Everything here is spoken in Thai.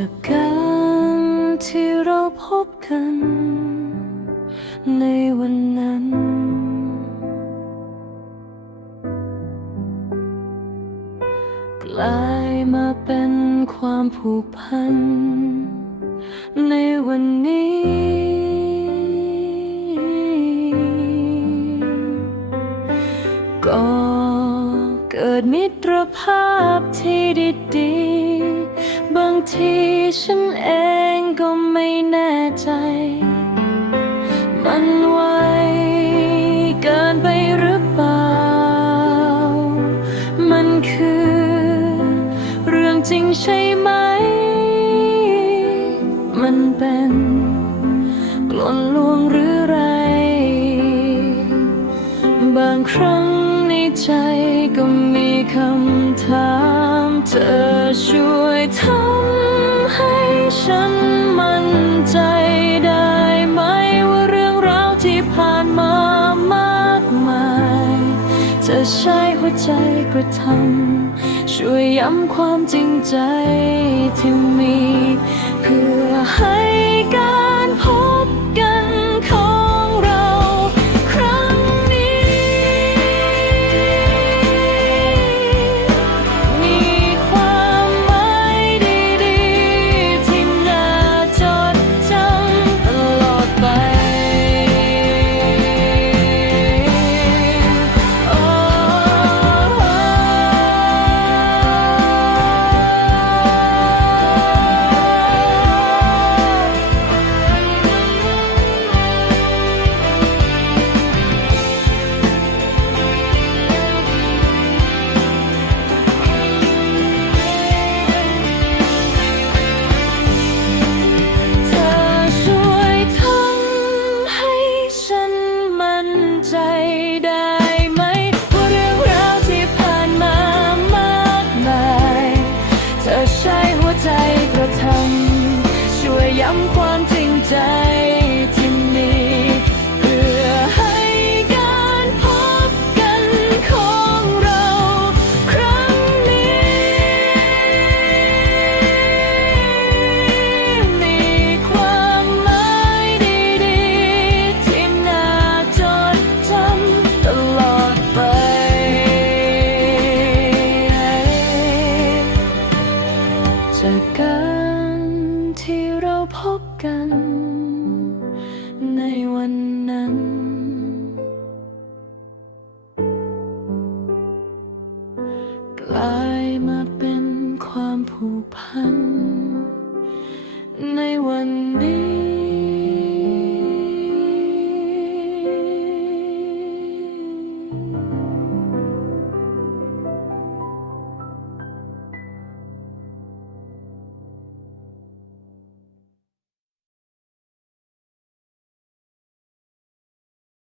ากการที่เราพบกัน ในวันนั้น กลายมาเป็นความผูกพัน ในวันนี้ ก็เกิดมิตรภาพที่ดี ทีฉันเองก็ไม่แน่ใจ มันไวเกินไปหรือเปล่า มันคือ เรื่องจริงใช่ไหม มันเป็นกลอนลวงหรือไร บางครั้งในใจก็มีคำถาม เธอช่วยทำให้ฉันมั่นใจได้ไหม ว่าเรื่องราวที่ผ่านมามากมายจะใช้หัวใจกระทำช่วยย้ำความจริงใจที่มี จากการที่เราพบกัน ในวันนั้น กลายมาเป็นความผูกพัน ในวันนี้